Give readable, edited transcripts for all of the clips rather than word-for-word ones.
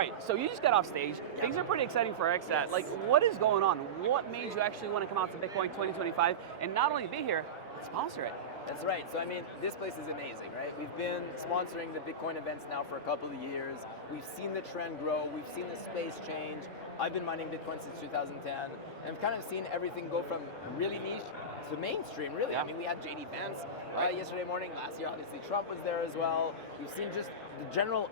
right, so you just got off stage. Things are pretty exciting for XSAT. Yes. Like, what is going on? What made you actually want to come out to Bitcoin 2025 and not only be here, but sponsor it? That's right. So I mean, this place is amazing, right? We've been sponsoring the Bitcoin events now for a couple of years. We've seen the trend grow. We've seen the space change. I've been mining Bitcoin since 2010, and I've kind of seen everything go from really niche to mainstream, really. Yeah. I mean, we had JD Vance yesterday morning. Last year, obviously, Trump was there as well. We've seen just the general,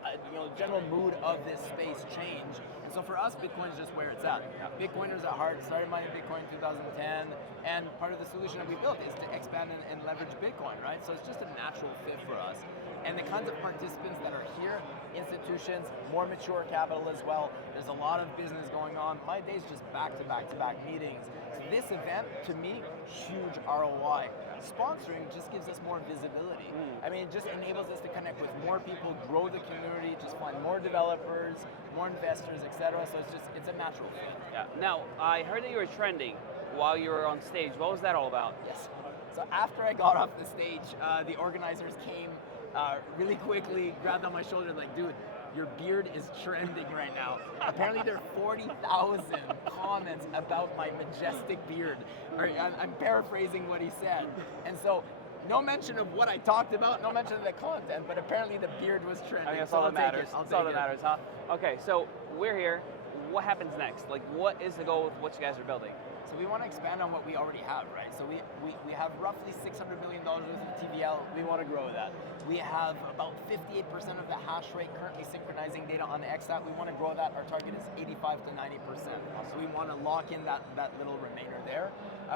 general mood of this space change. And so for us, Bitcoin is just where it's at. Bitcoiners at heart started mining Bitcoin in 2010, and part of the solution that we built is to expand and leverage Bitcoin, right? So it's just a natural fit for us. And the kinds of participants that are here, institutions, more mature capital as well. There's a lot of business going on. My day's just back-to-back meetings. So this event, to me, huge ROI. Sponsoring just gives us more visibility. I mean, it just enables us to connect with more people, grow the community, just find more developers, more investors, etc. So it's a natural fit. Yeah. Now, I heard that you were trending while you were on stage. What was that all about? Yes. So after I got off the stage, the organizers came really quickly, grabbed on my shoulder, like, dude, your beard is trending right now. Apparently there are 40,000 comments about my majestic beard. I'm paraphrasing what he said. And so, no mention of what I talked about, no mention of the content, but apparently the beard was trending. I mean, that's so all that matters. That's all that matters, huh? Okay, so we're here. What happens next? Like, what is the goal with what you guys are building? So we want to expand on what we already have, right? So we have roughly $600 million worth of TVL. We want to grow that. We have about 58% of the hash rate currently synchronizing data on XSAT. We want to grow that. Our target is 85 to 90%. So we want to lock in that little remainder there.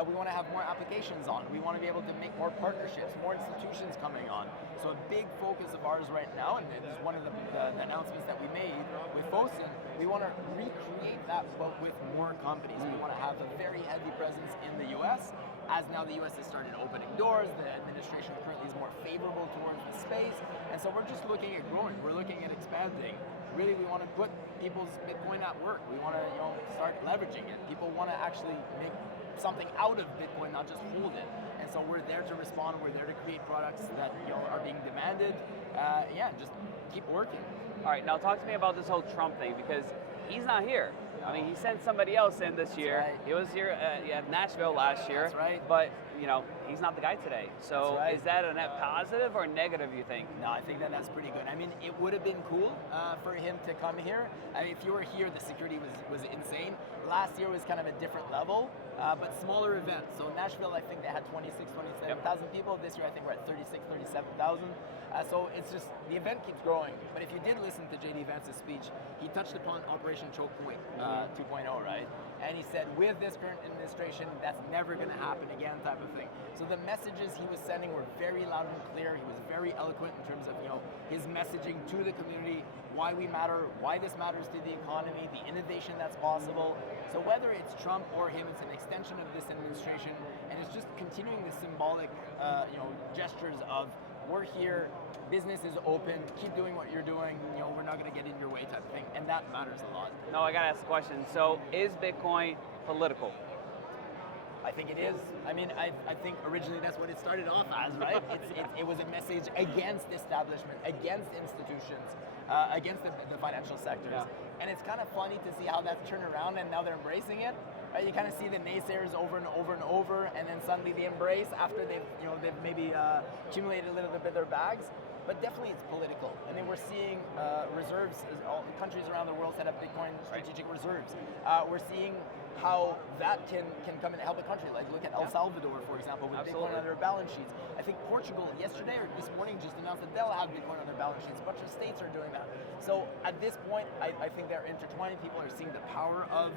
We want to have more applications on. We want to be able to make more partnerships, more institutions coming on. So a big focus of ours right now, and it is one of the announcements that we made with Fosun, we want to recreate that but with more companies. We want to have a very heavy presence in the US. As now the US has started opening doors, the administration currently is more favorable towards the space, and so we're just looking at growing, we're looking at expanding. Really, we want to put people's Bitcoin at work. We want to start leveraging it. People want to actually make something out of Bitcoin, not just hold it. And so we're there to respond, we're there to create products that are being demanded. Just keep working. All right, now talk to me about this whole Trump thing, because he's not here. I mean, he sent somebody else in this year. Right. He was here at Nashville last year. That's right. But, he's not the guy today. So Right. is that a net positive or negative, you think? No, I think that's pretty good. I mean, it would have been cool for him to come here. I mean, if you were here, the security was insane. Last year was kind of a different level, but smaller event. So Nashville, I think they had 27,000 people. This year, I think we're at 37,000. So it's just, the event keeps growing. But if you did listen to JD Vance's speech, he touched upon Operation Choke Point 2.0, right? And he said, with this current administration, that's never going to happen again, type of thing. So the messages he was sending were very loud and clear. He was very eloquent in terms of his messaging to the community, why we matter, why this matters to the economy, the innovation that's possible. So whether it's Trump or him, it's an extension of this administration, and it's just continuing the symbolic, gestures of we're here, business is open, keep doing what you're doing, we're not going to get in your way, type of thing, and that matters a lot. No, I got to ask the question. So is Bitcoin political? I think it is. I mean, I think originally that's what it started off as, right? It was a message against establishment, against institutions, against the financial sectors. Yeah. And it's kind of funny to see how that's turned around and now they're embracing it. Right? You kind of see the naysayers over and over and over, and then suddenly they embrace after they've maybe accumulated a little bit of their bags. But definitely it's political. I mean, we're seeing reserves, all countries around the world set up Bitcoin strategic reserves. We're seeing how that can come and help a country. Like look at El Salvador, for example, with Bitcoin on their balance sheets. I think Portugal yesterday or this morning just announced that they'll have Bitcoin on their balance sheets. A bunch of states are doing that. So at this point, I think they're intertwined. People are seeing the power of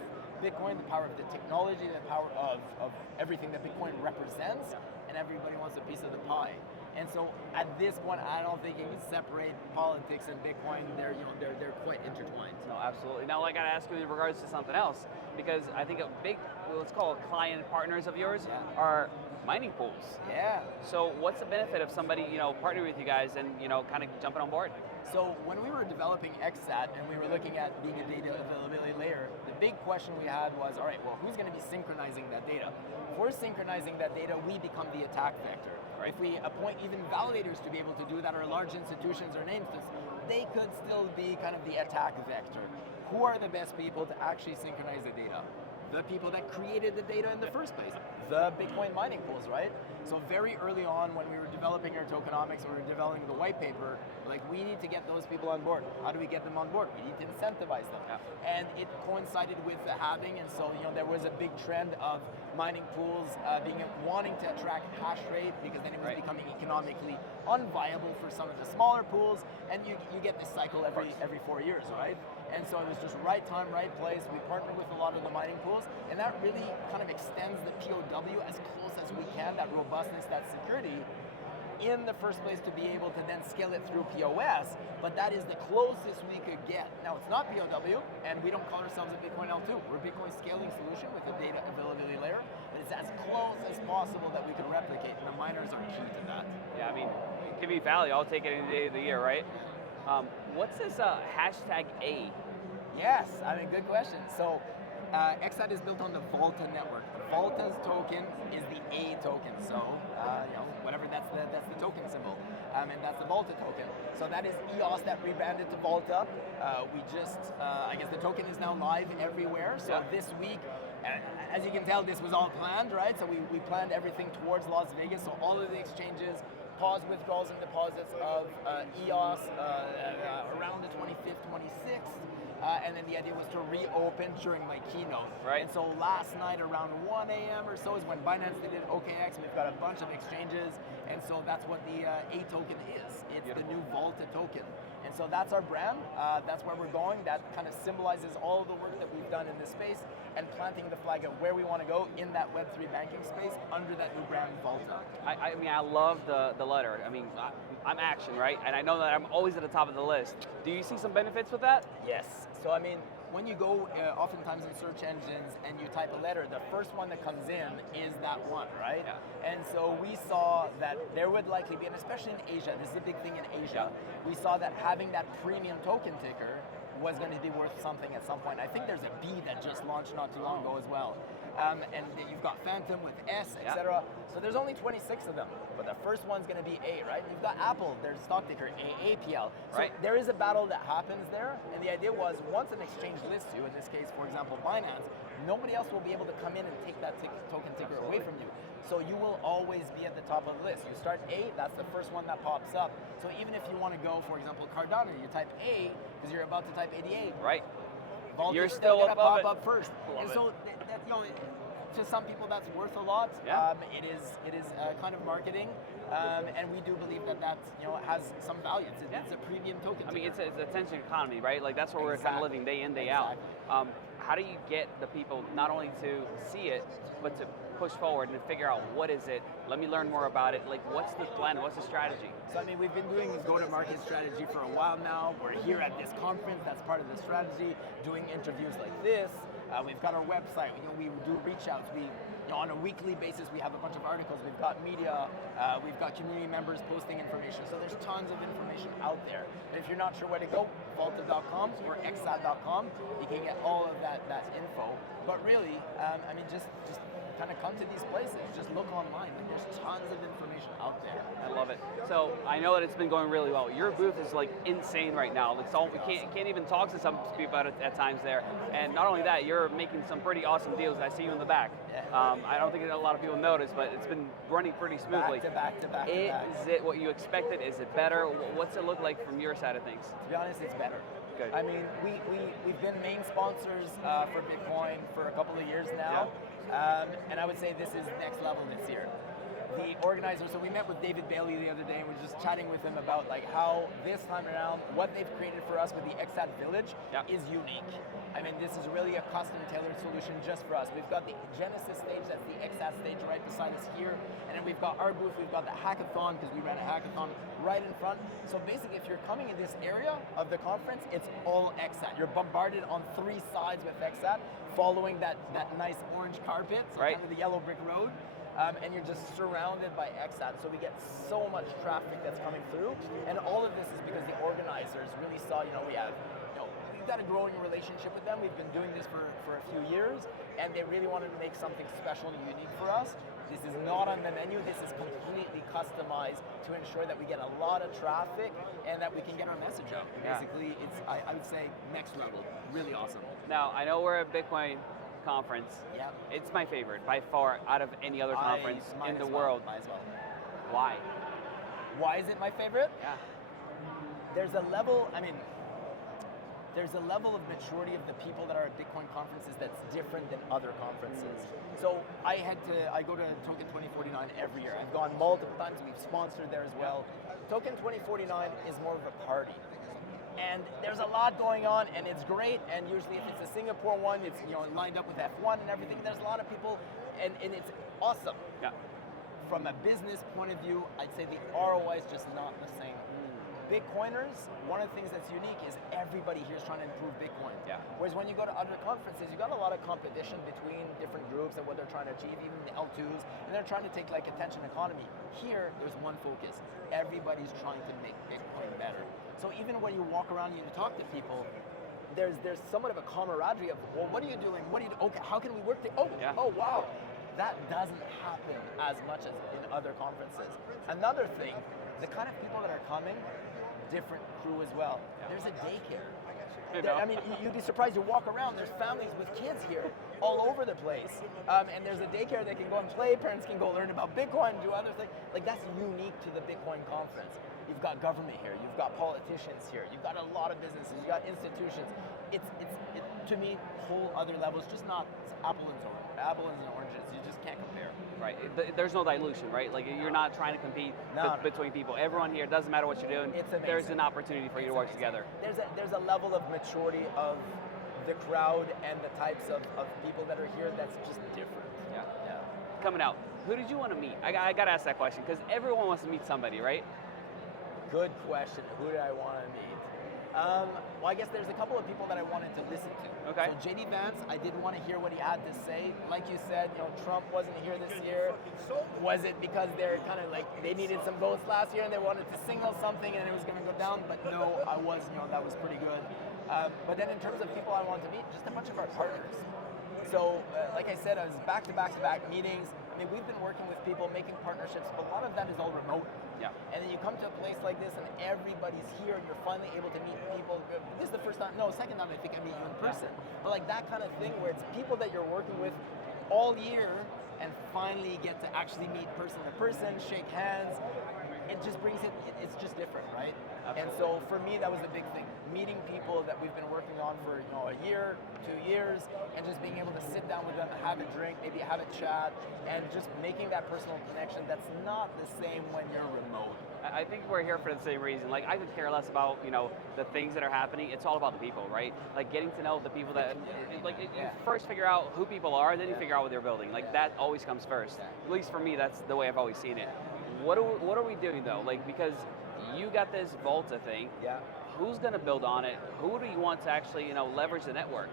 Bitcoin, the power of the technology, the power of everything that Bitcoin represents, and everybody wants a piece of the pie. And so at this point, I don't think you can separate politics and Bitcoin. They're quite intertwined. No, absolutely. Now I got to ask you in regards to something else, because I think a big, let's call it client partners of yours, are mining pools. Yeah. So what's the benefit of somebody, partnering with you guys and, kind of jumping on board? So when we were developing XSAT and we were looking at being a data availability layer, the big question we had was, all right, well, who's going to be synchronizing that data? If we're synchronizing that data, we become the attack vector. If we appoint even validators to be able to do that, or large institutions or names, they could still be kind of the attack vector. Who are the best people to actually synchronize the data? The people that created the data in the first place, the Bitcoin mining pools, right? So very early on when we were developing our tokenomics, we were developing the white paper, like we need to get those people on board. How do we get them on board? We need to incentivize them. Yeah. And it coincided with the halving, and so there was a big trend of mining pools wanting to attract hash rate because then it was becoming economically unviable for some of the smaller pools, and you get this cycle every 4 years, right? And so it was just right time, right place. We partnered with a lot of the mining pools, and that really kind of extends the POW as close as we can, that robustness, that security, in the first place to be able to then scale it through POS, but that is the closest we could get. Now it's not POW, and we don't call ourselves a Bitcoin L2. We're a Bitcoin scaling solution with a data availability layer, but it's as close as possible that we could replicate, and the miners are key to that. Yeah, I mean, give me value, I'll take it any day of the year, right? What's this hashtag A? Yes, I mean, good question. So XSAT is built on the Vaulta network. Vaulta's token is the A token. So whatever, that's the token symbol, and that's the Vaulta token. So that is EOS that rebranded to Vaulta. We just, I guess the token is now live everywhere. So this week, as you can tell, this was all planned, right? So we planned everything towards Las Vegas. So all of the exchanges pause withdrawals and deposits of EOS around the 25th, 26th. And then the idea was to reopen during my keynote. Right. And so last night around 1 a.m. or so is when Binance did OKX. We've got a bunch of exchanges, and so that's what the A token is. It's the new Vaulta token. And so that's our brand. That's where we're going. That kind of symbolizes all of the work that we've done in this space and planting the flag of where we want to go in that Web3 banking space under that new brand, Vaulta. I mean, I love the letter. I mean, I'm action, right? And I know that I'm always at the top of the list. Do you see some benefits with that? Yes. So I mean, when you go oftentimes in search engines and you type a letter, the first one that comes in is that one, right? Yeah. And so we saw that there would likely be, and especially in Asia, this is a big thing in Asia, we saw that having that premium token ticker was going to be worth something at some point. I think there's a B that just launched not too long ago as well. And you've got Phantom with S, etc. So there's only 26 of them, but the first one's going to be A, right? You've got Apple, their stock ticker, AAPL. So there is a battle that happens there, and the idea was once an exchange lists you, in this case, for example, Binance, nobody else will be able to come in and take that token ticker away from you. So you will always be at the top of the list. You start A, that's the first one that pops up. So even if you want to go, for example, Cardano, you type A because you're about to type 88. Right. Vaulta's you're still gonna above pop up first. And so to some people that's worth a lot. Yeah. It is kind of marketing, and we do believe that has some value. It's a premium token. I mean, it's attention economy, right? Like that's what we're kind of living day in, day out. How do you get the people not only to see it, but to push forward and figure out what is it? Let me learn more about it. Like, what's the plan? What's the strategy? So, I mean, we've been doing this go-to-market strategy for a while now. We're here at this conference. That's part of the strategy. Doing interviews like this. We've got our website. We do reach outs. On a weekly basis, we have a bunch of articles. We've got media. We've got community members posting information. So there's tons of information out there. And if you're not sure where to go, Vaulta.com or xsat.com. You can get all of that info. But really, I mean, just kind of come to these places. Just look online. There's tons of information out there. I love it. So I know that it's been going really well. Your booth is like insane right now. Like, so we can't even talk to some people at times there. And not only that, you're making some pretty awesome deals. I see you in the back. I don't think a lot of people notice, but it's been running pretty smoothly. Back to back. Is it what you expected? Is it better? What's it look like from your side of things? To be honest, it's better. Good. I mean, we've been main sponsors for Bitcoin for a couple of years now. And I would say this is next level this year. The organizer, so we met with David Bailey the other day and we were just chatting with him about like how this time around, what they've created for us with the XSAT Village is unique. I mean, this is really a custom tailored solution just for us. We've got the Genesis stage, that's the XSAT stage right beside us here. And then we've got our booth, we've got the hackathon, because we ran a hackathon right in front. So basically, if you're coming in this area of the conference, it's all XSAT. You're bombarded on 3 sides with XSAT, following that nice orange carpet, so kind of the yellow brick road. And you're just surrounded by XSAT. So we get so much traffic that's coming through. And all of this is because the organizers really saw, we've got a growing relationship with them. We've been doing this for a few years, and they really wanted to make something special and unique for us. This is not on the menu. This is completely customized to ensure that we get a lot of traffic and that we can get our message out. Yeah. Basically, it's, I would say, next level. Really awesome. Now, I know we're a Bitcoin conference. Yeah. It's my favorite by far out of any other conference in the world. Might as well. Why? Why is it my favorite? Yeah. There's a level, there's a level of maturity of the people that are at Bitcoin conferences that's different than other conferences. So I go to Token 2049 every year. I've gone multiple times, we've sponsored there as well. Token 2049 is more of a party. And there's a lot going on and it's great, and usually if it's a Singapore one, it's lined up with F1 and everything. There's a lot of people and it's awesome. Yeah. From a business point of view, I'd say the ROI is just not the same. Bitcoiners, one of the things that's unique is everybody here is trying to improve Bitcoin. Yeah. Whereas when you go to other conferences, you got a lot of competition between different groups and what they're trying to achieve, even the L2s, and they're trying to take like attention economy. Here, there's one focus. Everybody's trying to make Bitcoin better. So even when you walk around and you talk to people, there's somewhat of a camaraderie of, well, what are you doing? What do you do? Okay, how can we work together? Oh wow. That doesn't happen as much as in other conferences. Another thing, the kind of people that are coming, different crew as well. There's a daycare. You'd be surprised. You walk around, there's families with kids here all over the place. And there's a daycare they can go and play. Parents can go learn about Bitcoin, do other things. Like, that's unique to the Bitcoin conference. You've got government here, you've got politicians here, you've got a lot of businesses, you've got institutions. It's to me, whole other levels, just not apples and oranges. You just can't compare. Right. There's no dilution, right? Like, you're not trying to compete between people. Everyone here, doesn't matter what you're doing. It's amazing. There's an opportunity for you to work together. There's a level of maturity of the crowd and the types of people that are here that's just different. Yeah. Coming out, who did you want to meet? I got to ask that question because everyone wants to meet somebody, right? Good question. Who did I want to meet? Well, I guess there's a couple of people that I wanted to listen to. Okay. So JD Vance, I did want to hear what he had to say. Like you said, Trump wasn't here this year. Was it because they're kind of like, they needed some votes last year and they wanted to signal something and it was going to go down? But no, that was pretty good. But then in terms of people I wanted to meet, just a bunch of our partners. So, like I said, I was back-to-back meetings. We've been working with people, making partnerships, but a lot of that is all remote. Yeah. And then you come to a place like this and everybody's here and you're finally able to meet people. This is the second time I think I meet you in person. But like that kind of thing where it's people that you're working with all year and finally get to actually meet person to person, shake hands. It just brings it's just different, right? Absolutely. And so for me, that was the big thing. Meeting people that we've been working on for a year, 2 years, and just being able to sit down with them, have a drink, maybe have a chat, and just making that personal connection that's not the same when you're remote. I think we're here for the same reason. Like, I could care less about, the things that are happening. It's all about the people, right? Like, getting to know the people that, you first figure out who people are, then you figure out what they're building. Like, that always comes first. At least for me, that's the way I've always seen it. What are we doing though? Like, because you got this Vaulta thing. Yeah. Who's going to build on it? Who do you want to actually, leverage the network?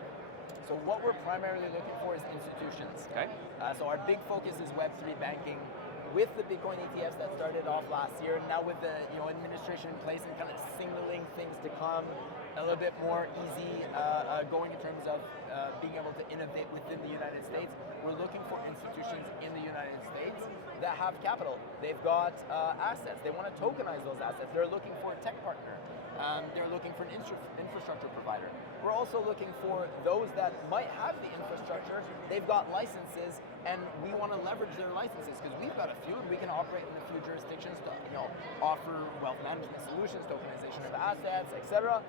So what we're primarily looking for is institutions. Okay. So our big focus is Web3 banking. With the Bitcoin ETFs that started off last year, now with the administration in place and kind of signaling things to come, a little bit more easy going in terms of being able to innovate within the United States. We're looking for institutions in the United States that have capital. They've got assets. They want to tokenize those assets. They're looking for a tech partner. They're looking for an infrastructure provider. We're also looking for those that might have the infrastructure, they've got licenses, and we want to leverage their licenses because we've got a few and we can operate in a few jurisdictions to offer wealth management solutions, tokenization of assets, etc.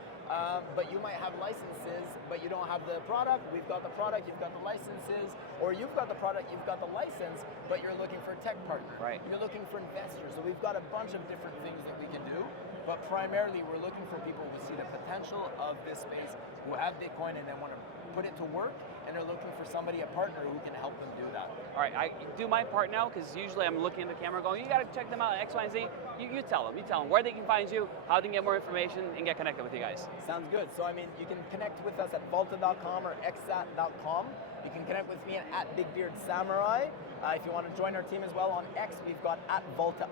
But you might have licenses, but you don't have the product. We've got the product, you've got the licenses, or you've got the product, you've got the license, but you're looking for a tech partner. Right. You're looking for investors. So we've got a bunch of different things that we can do. But primarily, we're looking for people who see the potential of this space, who have Bitcoin and they want to put it to work, and they're looking for somebody, a partner, who can help them do that. All right, I do my part now, because usually I'm looking at the camera going, you got to check them out, X, Y, and Z. You tell them where they can find you, how they can get more information, and get connected with you guys. Sounds good. So, you can connect with us at vaulta.com or xsat.com. You can connect with me at BigBeardSamurai. If you want to join our team as well on X, we've got at Vaulta_,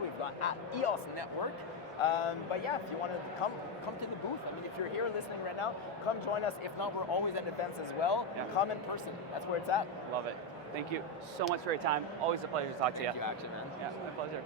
we've got at EOS Network. But yeah, if you want to come to the booth. If you're here listening right now, come join us. If not, we're always at events as well. Yeah. Come in person. That's where it's at. Love it. Thank you so much for your time. Always a pleasure to talk to you. Thank you, Action, man. Yeah, my pleasure.